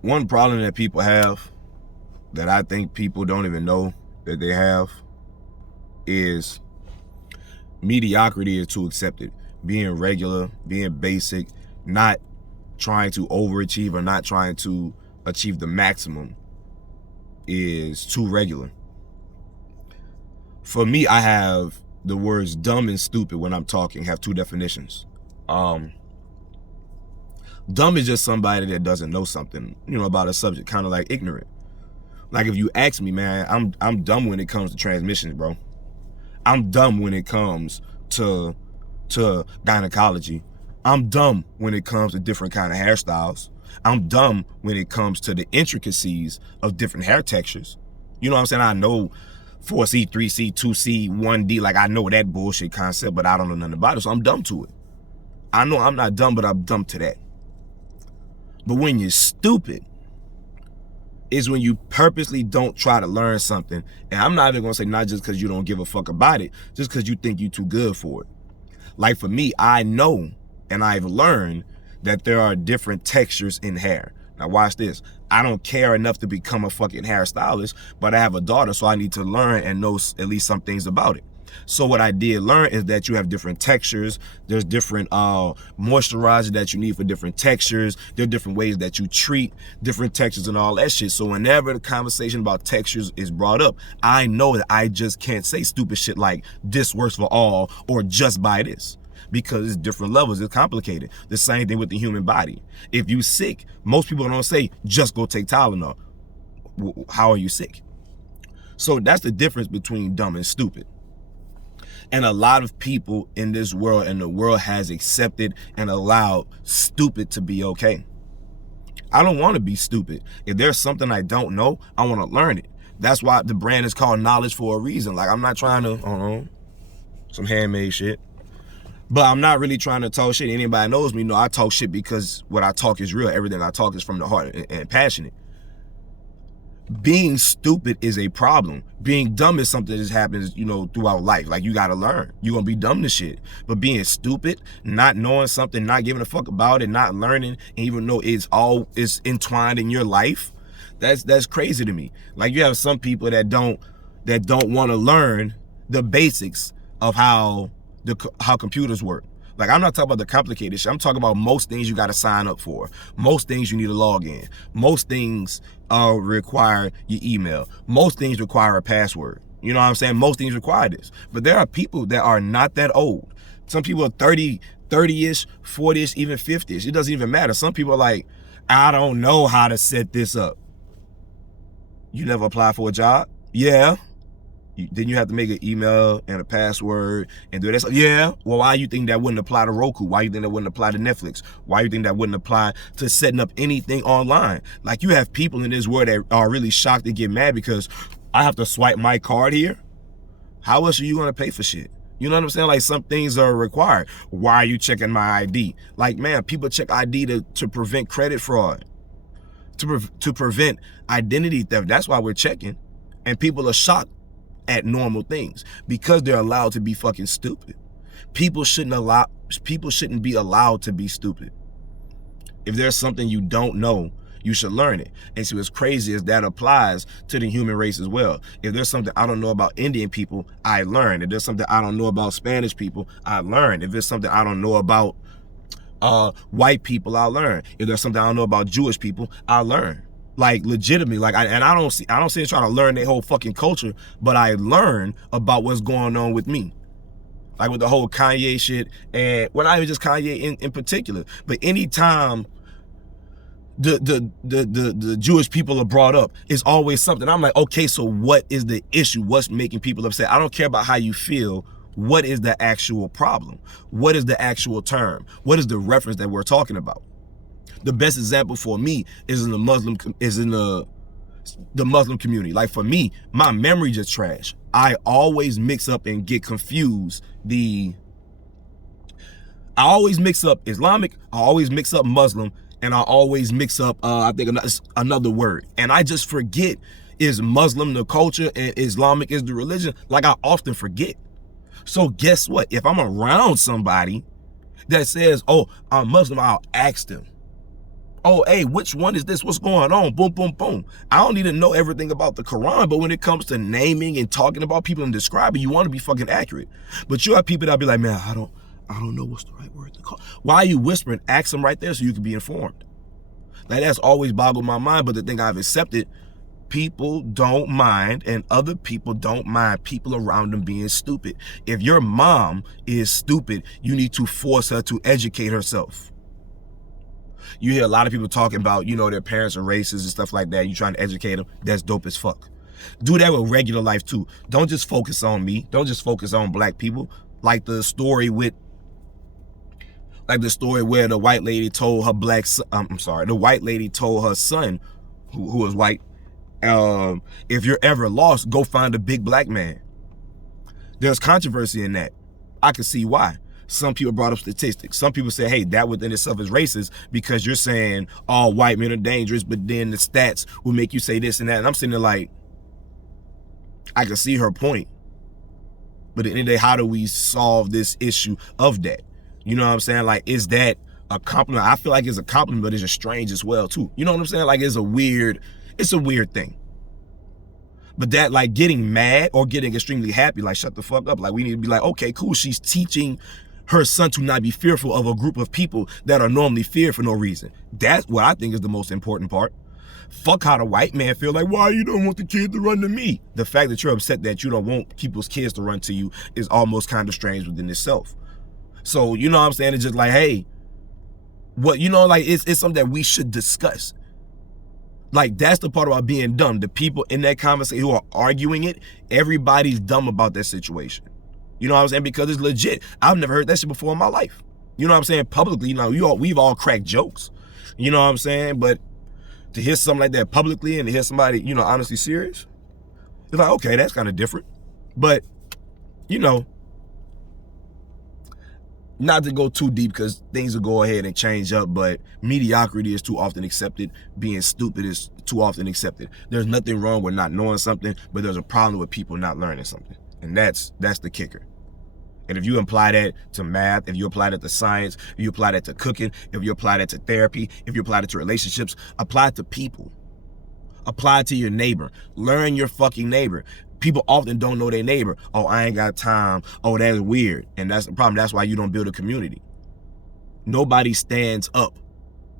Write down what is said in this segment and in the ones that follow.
One problem that people have that I think people don't even know that they have is mediocrity is too accepted. Being regular, being basic, not trying to overachieve or not trying to achieve the maximum is too regular. For me, I have the words dumb and stupid when I'm talking have two definitions. Dumb is just somebody that doesn't know something, about a subject, kind of like ignorant. Like if you ask me, man, I'm dumb when it comes to transmissions, bro. I'm dumb when it comes to gynecology. I'm dumb when it comes to different kind of hairstyles. I'm dumb when it comes to the intricacies of different hair textures. You know what I'm saying? I know 4C, 3C, 2C, 1D, like I know that bullshit concept, but I don't know nothing about it, so I'm dumb to it. I know I'm not dumb, but I'm dumb to that. But when you're stupid, is when you purposely don't try to learn something. And I'm not even gonna say not just because you don't give a fuck about it, just because you think you're too good for it. Like for me, I know and I've learned that there are different textures in hair. Now watch this. I don't care enough to become a fucking hairstylist, but I have a daughter, so I need to learn and know at least some things about it. So what I did learn is that you have different textures. There's different moisturizer that you need for different textures. There are different ways that you treat different textures and all that shit. So whenever the conversation about textures is brought up, I know that I just can't say stupid shit like this works for all or just buy this. Because it's different levels, it's complicated. The same thing with the human body. If you sick, most people don't say, just go take Tylenol. How are you sick? So that's the difference between dumb and stupid. And a lot of people in this world, and the world has accepted and allowed stupid to be okay. I don't want to be stupid. If there's something I don't know, I want to learn it. That's why the brand is called knowledge for a reason. Like I'm not trying to, some handmade shit. But I'm not really trying to talk shit. Anybody knows me, know I talk shit because what I talk is real. Everything I talk is from the heart and passionate. Being stupid is a problem. Being dumb is something that just happens, throughout life. Like you gotta learn. You're gonna be dumb to shit. But being stupid, not knowing something, not giving a fuck about it, not learning, and even though it's entwined in your life, that's crazy to me. Like you have some people that don't want to learn the basics of how computers work. Like I'm not talking about the complicated shit. I'm talking about most things you got to sign up for. Most things you need to log in. Most things require your email. Most things require a password. You know what I'm saying? Most things require this. But there are people that are not that old. Some people are 30-ish, 40-ish, even 50-ish. It doesn't even matter. Some people are like, I don't know how to set this up. You never applied for a job? Yeah. Then you have to make an email and a password and do that. Yeah. Well, why you think that wouldn't apply to Roku? Why you think that wouldn't apply to Netflix? Why you think that wouldn't apply to setting up anything online? Like you have people in this world that are really shocked and get mad because I have to swipe my card here. How else are you going to pay for shit? You know what I'm saying? Like some things are required. Why are you checking my ID? Like, man, people check ID to prevent credit fraud, to prevent identity theft. That's why we're checking. And people are shocked at normal things because they're allowed to be fucking stupid. People shouldn't be allowed to be stupid. If there's something you don't know, you should learn it. And see what's crazy is that applies to the human race as well. If there's something I don't know about Indian people, I learn. If there's something I don't know about Spanish people, I learn. If there's something I don't know about white people, I learn. If there's something I don't know about Jewish people, I learn. Like legitimately, I don't sit and try to learn their whole fucking culture, but I learn about what's going on with me. Like with the whole Kanye shit, and well, not even just Kanye in particular, but anytime the Jewish people are brought up, it's always something. I'm like, okay, so what is the issue? What's making people upset? I don't care about how you feel. What is the actual problem? What is the actual term? What is the reference that we're talking about? The best example for me is in the Muslim community. Like for me, my memory just trash. I always mix up and get confused. I always mix up Islamic, I always mix up Muslim, and I always mix up I think another word. And I just forget, is Muslim the culture and Islamic is the religion? Like I often forget. So guess what? If I'm around somebody that says, oh, I'm Muslim, I'll ask them. Oh, hey, which one is this? What's going on? Boom, boom, boom. I don't need to know everything about the Quran, but when it comes to naming and talking about people and describing, you want to be fucking accurate. But you have people that be like, man, I don't know what's the right word to call. Why are you whispering? Ask them right there so you can be informed. Like, that's always boggled my mind, but the thing I've accepted, people don't mind, and other people don't mind people around them being stupid. If your mom is stupid, you need to force her to educate herself. You hear a lot of people talking about, you know, their parents are racist and stuff like that. You trying to educate them. That's dope as fuck. Do that with regular life too. Don't just focus on me. Don't just focus on black people. Like the story where the white lady told her the white lady told her son, who was white, if you're ever lost, go find a big black man. There's controversy in that. I can see why. Some people brought up statistics. Some people say, hey, that within itself is racist because you're saying all white men are dangerous, but then the stats will make you say this and that. And I'm sitting there like, I can see her point. But at the end of the day, how do we solve this issue of that? You know what I'm saying? Like, is that a compliment? I feel like it's a compliment, but it's just strange as well, too. You know what I'm saying? Like, it's a weird thing. But that, like, getting mad or getting extremely happy, like, shut the fuck up. Like, we need to be like, okay, cool. She's teaching her son to not be fearful of a group of people that are normally feared for no reason. That's what I think is the most important part. Fuck how the white man feel like, why you don't want the kid to run to me? The fact that you're upset that you don't want people's kids to run to you is almost kind of strange within itself. So, you know what I'm saying? It's just like, hey, what, you know, like, it's something that we should discuss. Like, that's the part about being dumb. The people in that conversation who are arguing it, everybody's dumb about that situation. You know what I'm saying? Because it's legit. I've never heard that shit before in my life. You know what I'm saying? Publicly, you know, we've all cracked jokes. You know what I'm saying? But to hear something like that publicly and to hear somebody, you know, honestly serious, it's like, okay, that's kind of different. But, you know, not to go too deep because things will go ahead and change up, but mediocrity is too often accepted. Being stupid is too often accepted. There's nothing wrong with not knowing something, but there's a problem with people not learning something. And that's the kicker. And if you apply that to math, if you apply that to science, if you apply that to cooking, if you apply that to therapy, if you apply that to relationships, apply it to people. Apply it to your neighbor. Learn your fucking neighbor. People often don't know their neighbor. Oh, I ain't got time. Oh, that's weird. And that's the problem. That's why you don't build a community. Nobody stands up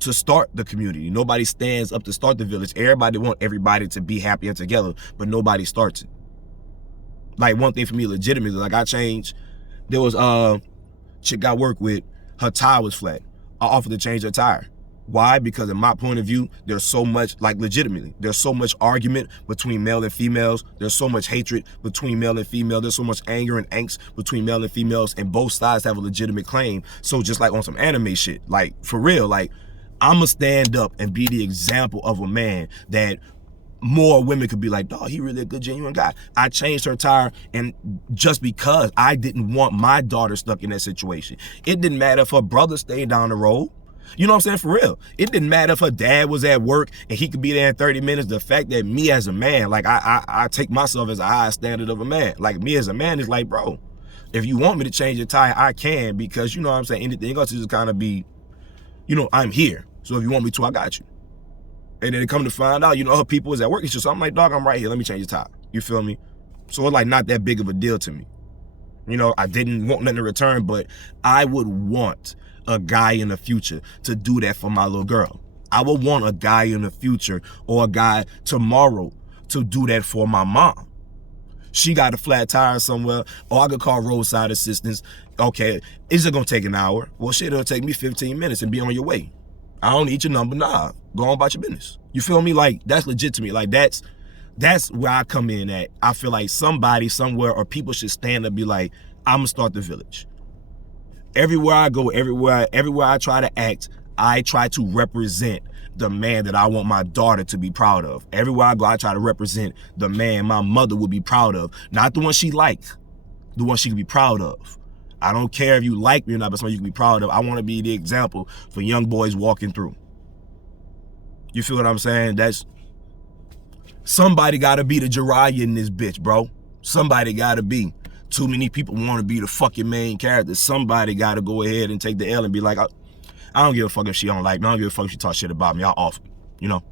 to start the community. Nobody stands up to start the village. Everybody wants everybody to be happy and together, but nobody starts it. Like, one thing for me legitimately, like, I changed. There was a chick I work with, her tire was flat. I offered to change her tire. Why? Because in my point of view, there's so much, like, legitimately, there's so much argument between male and females. There's so much hatred between male and female. There's so much anger and angst between male and females, and both sides have a legitimate claim. So just like on some anime shit, like, for real, like, I'ma stand up and be the example of a man that more women could be like, dog, he really a good, genuine guy. I changed her tire, and just because I didn't want my daughter stuck in that situation. It didn't matter if her brother stayed down the road. You know what I'm saying? For real. It didn't matter if her dad was at work and he could be there in 30 minutes. The fact that me as a man, like, I take myself as a high standard of a man. Like, me as a man is like, bro, if you want me to change your tire, I can, because, you know what I'm saying, anything else is just kind of be, you know, I'm here. So if you want me to, I got you. And then it come to find out, you know, her people was at work. So I'm like, dog, I'm right here. Let me change the tire. You feel me? So it's like not that big of a deal to me. You know, I didn't want nothing in return, but I would want a guy in the future to do that for my little girl. I would want a guy in the future or a guy tomorrow to do that for my mom. She got a flat tire somewhere, or I could call roadside assistance. Okay, is it gonna take an hour? Well, shit, it'll take me 15 minutes and be on your way. I don't need your number. Nah, go on about your business. You feel me? Like, that's legit to me. Like, that's where I come in at. I feel like somebody, somewhere, or people should stand up and be like, I'm gonna start the village. Everywhere I go, everywhere I try to act, I try to represent the man that I want my daughter to be proud of. Everywhere I go, I try to represent the man my mother would be proud of. Not the one she liked, the one she could be proud of. I don't care if you like me or not, but somebody you can be proud of. I want to be the example for young boys walking through. You feel what I'm saying? That's, somebody got to be the Jiraiya in this bitch, bro. Somebody got to be. Too many people want to be the fucking main character. Somebody got to go ahead and take the L and be like, I don't give a fuck if she don't like me. I don't give a fuck if she talk shit about me. Y'all off, you know?